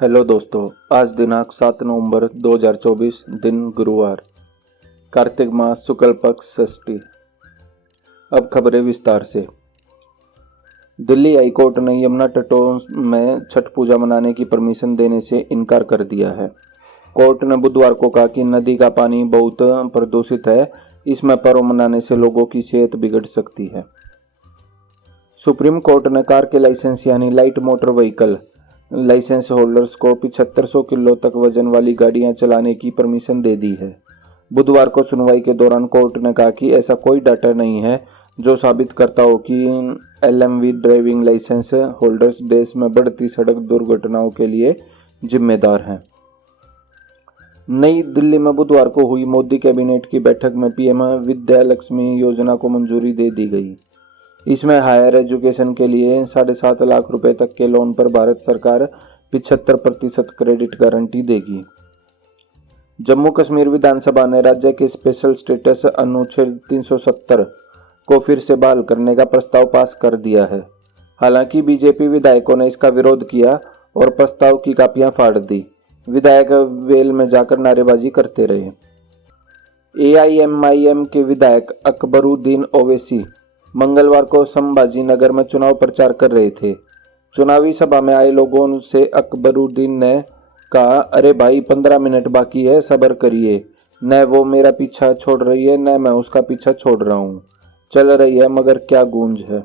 Hello दोस्तों, आज दिनांक 7 नवंबर 2024 दिन गुरुवार, कार्तिक मास शुक्ल पक्ष षष्ठी। अब खबरें विस्तार से। दिल्ली हाईकोर्ट ने यमुना तटों में छठ पूजा मनाने की परमिशन देने से इनकार कर दिया है। कोर्ट ने बुधवार को कहा कि नदी का पानी बहुत प्रदूषित है, इसमें पर्व मनाने से लोगों की सेहत बिगड़ सकती है। सुप्रीम कोर्ट ने कार के लाइसेंस यानी light motor vehicle license holders को 7500 किलो तक वजन वाली गाड़ियां चलाने की परमिशन दे दी है। बुधवार को सुनवाई के दौरान कोर्ट ने कहा कि ऐसा कोई डाटा नहीं है जो साबित करता हो कि एलएमवी ड्राइविंग लाइसेंस होल्डर्स देश में बढ़ती सड़क दुर्घटनाओं के लिए जिम्मेदार हैं। नई दिल्ली में बुधवार को हुई मोदी कैबिनेट की बैठक में पीएम विद्या लक्ष्मी योजना को मंजूरी दे दी गई। इसमें हायर एजुकेशन के लिए 7.5 लाख रुपए तक के लोन पर भारत सरकार 75% क्रेडिट गारंटी देगी। जम्मू कश्मीर विधानसभा ने राज्य के स्पेशल स्टेटस अनुच्छेद 370 को फिर से बहाल करने का प्रस्ताव पास कर दिया है। हालांकि बीजेपी विधायकों ने इसका विरोध किया और प्रस्ताव की कापियां फाड़ दी। विधायक वेल में जाकर नारेबाजी करते रहे। एआईएमआईएम के विधायक अकबरुद्दीन ओवैसी मंगलवार को संभाजी नगर में चुनाव प्रचार कर रहे थे। चुनावी सभा में आए लोगों से अकबरुद्दीन ने कहा, अरे भाई 15 मिनट बाकी है, सब्र करिए। न वो मेरा पीछा छोड़ रही है न मैं उसका पीछा छोड़ रहा हूँ। चल रही है मगर क्या गूंज है।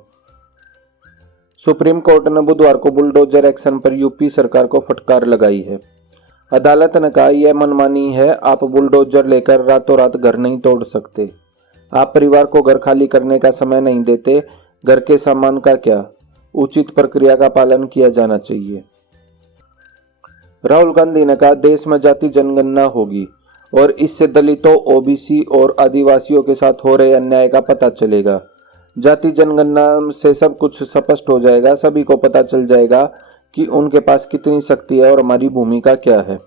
सुप्रीम कोर्ट ने बुधवार को बुलडोजर एक्शन पर यूपी सरकार को फटकार लगाई है। अदालत ने कहा, यह मनमानी है, आप बुलडोजर लेकर रातों रात घर नहीं तोड़ सकते। आप परिवार को घर खाली करने का समय नहीं देते, घर के सामान का क्या, उचित प्रक्रिया का पालन किया जाना चाहिए। राहुल गांधी ने कहा, देश में जाति जनगणना होगी और इससे दलितों, ओबीसी और आदिवासियों के साथ हो रहे अन्याय का पता चलेगा। जाति जनगणना से सब कुछ स्पष्ट हो जाएगा, सभी को पता चल जाएगा कि उनके पास कितनी शक्ति है और हमारी भूमिका क्या है।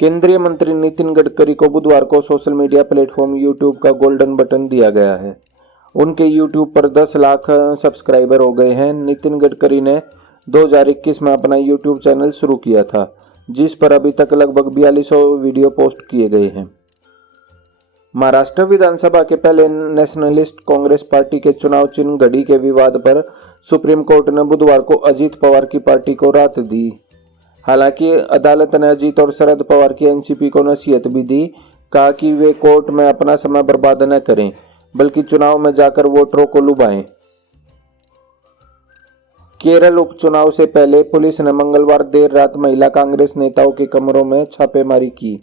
केंद्रीय मंत्री नितिन गडकरी को बुधवार को सोशल मीडिया प्लेटफॉर्म यूट्यूब का गोल्डन बटन दिया गया है। उनके यूट्यूब पर 10 लाख सब्सक्राइबर हो गए हैं। नितिन गडकरी ने 2021 में अपना यूट्यूब चैनल शुरू किया था, जिस पर अभी तक लगभग 4200 वीडियो पोस्ट किए गए हैं। महाराष्ट्र विधानसभा के पहले नेशनलिस्ट कांग्रेस पार्टी के चुनाव चिन्ह घड़ी के विवाद पर सुप्रीम कोर्ट ने बुधवार को अजीत पवार की पार्टी को राहत दी। हालांकि अदालत ने अजीत और शरद पवार की एनसीपी को नसीहत भी दी, कहा कि वे कोर्ट में अपना समय बर्बाद न करें बल्कि चुनाव में जाकर वोटरों को लुभाएं। केरल उपचुनाव से पहले पुलिस ने मंगलवार देर रात महिला कांग्रेस नेताओं के कमरों में छापेमारी की।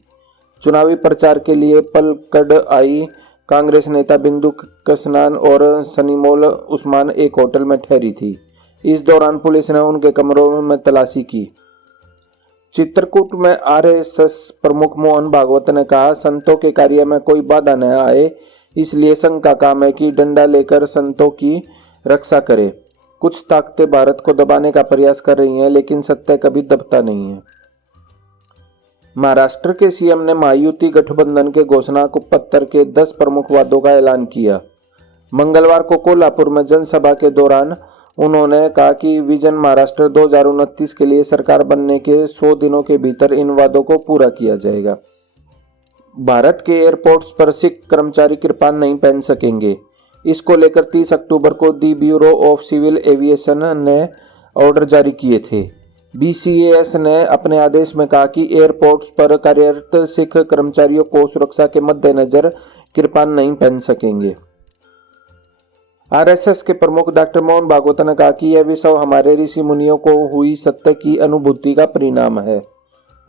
चुनावी प्रचार के लिए पलक्कड आई कांग्रेस नेता बिंदु कृष्णन और सनीमोल उस्मान एक होटल में ठहरी थी। इस दौरान पुलिस ने उनके कमरों में तलाशी की। चित्रकूट में आरएसएस प्रमुख मोहन भागवत ने कहा, संतों के कार्य में कोई बाधा न आए, इसलिए संघ का काम है कि डंडा लेकर संतों की रक्षा करे। कुछ ताकतें भारत को दबाने का प्रयास कर रही हैं, लेकिन सत्य कभी दबता नहीं है। महाराष्ट्र के सीएम ने महायुति गठबंधन के घोषणा पत्र के 10 प्रमुख वादों का ऐलान किया। मंगलवार को कोल्हापुर में जनसभा के दौरान उन्होंने कहा कि विजन महाराष्ट्र 2029 के लिए सरकार बनने के 100 दिनों के भीतर इन वादों को पूरा किया जाएगा। भारत के एयरपोर्ट्स पर सिख कर्मचारी कृपान नहीं पहन सकेंगे। इसको लेकर 30 अक्टूबर को दी ब्यूरो ऑफ सिविल एविएशन ने ऑर्डर जारी किए थे। बीसीएएस ने अपने आदेश में कहा कि एयरपोर्ट्स पर कार्यरत सिख कर्मचारियों को सुरक्षा के मद्देनजर कृपान नहीं पहन सकेंगे। आरएसएस के प्रमुख डॉक्टर मोहन भागवत ने कहा कि यह विश्व हमारे ऋषि मुनियों को हुई सत्य की अनुभूति का परिणाम है।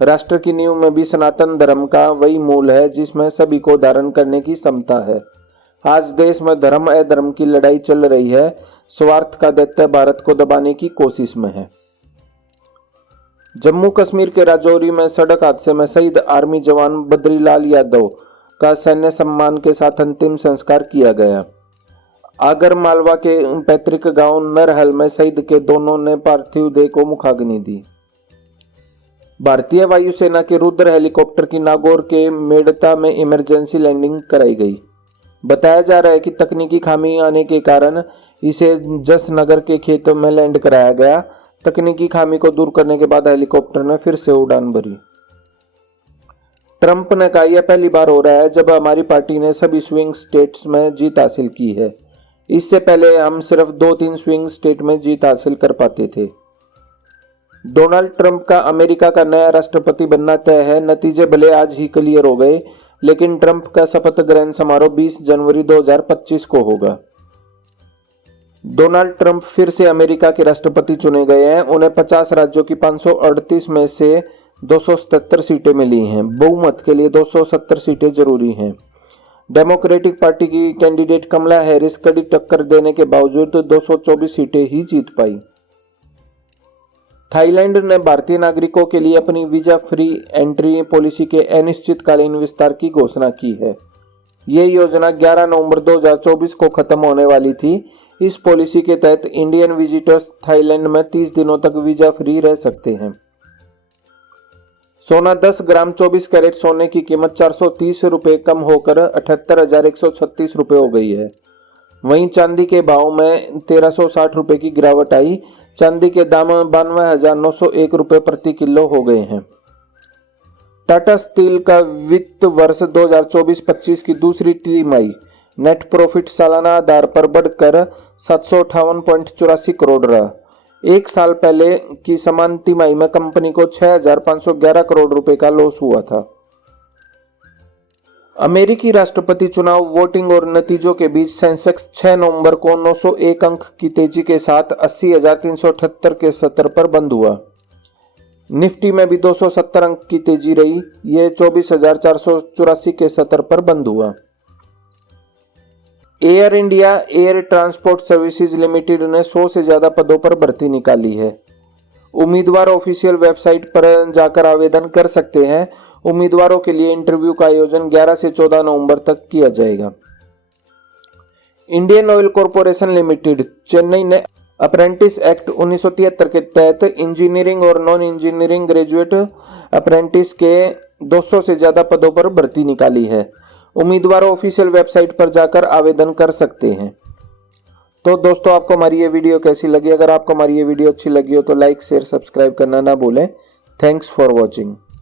राष्ट्र की नींव में भी सनातन धर्म का वही मूल है जिसमें सभी को धारण करने की क्षमता है। आज देश में धर्म अधर्म की लड़ाई चल रही है। स्वार्थ का दैत्य भारत को दबाने की कोशिश में है। जम्मू कश्मीर के राजौरी में सड़क हादसे में शहीद आर्मी जवान बद्रीलाल यादव का सैन्य सम्मान के साथ अंतिम संस्कार किया गया। आगर मालवा के पैतृक गांव नरहल में शहीद के दोनों ने पार्थिव देह को मुखाग्नि दी। भारतीय वायुसेना के रुद्र हेलीकॉप्टर की नागौर के मेड़ता में इमरजेंसी लैंडिंग कराई गई। बताया जा रहा है कि तकनीकी खामी आने के कारण इसे जसनगर के खेतों में लैंड कराया गया, तकनीकी खामी को दूर करने के बाद हेलीकॉप्टर ने फिर से उड़ान भरी। ट्रंप ने कहा, यह पहली बार हो रहा है जब हमारी पार्टी ने सभी स्विंग स्टेट्स में जीत हासिल की है। इससे पहले हम सिर्फ 2-3 स्विंग स्टेट में जीत हासिल कर पाते थे। डोनाल्ड ट्रंप का अमेरिका का नया राष्ट्रपति बनना तय है। नतीजे भले आज ही क्लियर हो गए, लेकिन ट्रंप का शपथ ग्रहण समारोह 20 जनवरी 2025 को होगा। डोनाल्ड ट्रंप फिर से अमेरिका के राष्ट्रपति चुने गए हैं। उन्हें 50 राज्यों की 538 में से 277 सीटें मिली हैं। बहुमत के लिए 270 सीटें जरूरी हैं। डेमोक्रेटिक पार्टी की कैंडिडेट कमला हैरिस कड़ी टक्कर देने के बावजूद 224 सीटें ही जीत पाई। थाईलैंड ने भारतीय नागरिकों के लिए अपनी वीजा फ्री एंट्री पॉलिसी के अनिश्चितकालीन विस्तार की घोषणा की है। ये योजना 11 नवंबर 2024 को खत्म होने वाली थी। इस पॉलिसी के तहत इंडियन विजिटर्स थाईलैंड में 30 दिनों तक वीजा फ्री रह सकते हैं। सोना 10 ग्राम 24 कैरेट सोने की कीमत 430 रुपये कम होकर 78,136 रुपये हो गई है। वहीं चांदी के भाव में 1360 रुपये की गिरावट आई। चांदी के दाम 92,901 रुपये प्रति किलो हो गए हैं। टाटा स्टील का वित्त वर्ष 2024-25 की दूसरी तिमाही नेट प्रॉफिट सालाना आधार पर बढ़कर 758.84 करोड़ रहा। एक साल पहले की समान तिमाही में कंपनी को 6,511 करोड़ रुपए का लॉस हुआ था। अमेरिकी राष्ट्रपति चुनाव वोटिंग और नतीजों के बीच सेंसेक्स 6 नवंबर को 901 अंक की तेजी के साथ 80,378 के स्तर पर बंद हुआ। निफ्टी में भी 270 अंक की तेजी रही। यह 24,484 के स्तर पर बंद हुआ। Air India air transport services limited ने 100 से ज्यादा पदों पर भर्ती निकाली है। उम्मीदवार ऑफिशियल वेबसाइट पर जाकर आवेदन कर सकते हैं। उम्मीदवारों के लिए इंटरव्यू का आयोजन 11 से 14 नवंबर तक किया जाएगा। Indian oil corporation limited Chennai ने अप्रेंटिस एक्ट 1973 के तहत इंजीनियरिंग और नॉन इंजीनियरिंग ग्रेजुएट अप्रेंटिस के 200 से ज्यादा पदों पर भर्ती निकाली है। उम्मीदवार ऑफिशियल वेबसाइट पर जाकर आवेदन कर सकते हैं। तो दोस्तों, आपको हमारी ये वीडियो कैसी लगी? अगर आपको हमारी ये वीडियो अच्छी लगी हो तो लाइक शेयर सब्सक्राइब करना ना भूलें। Thanks for watching.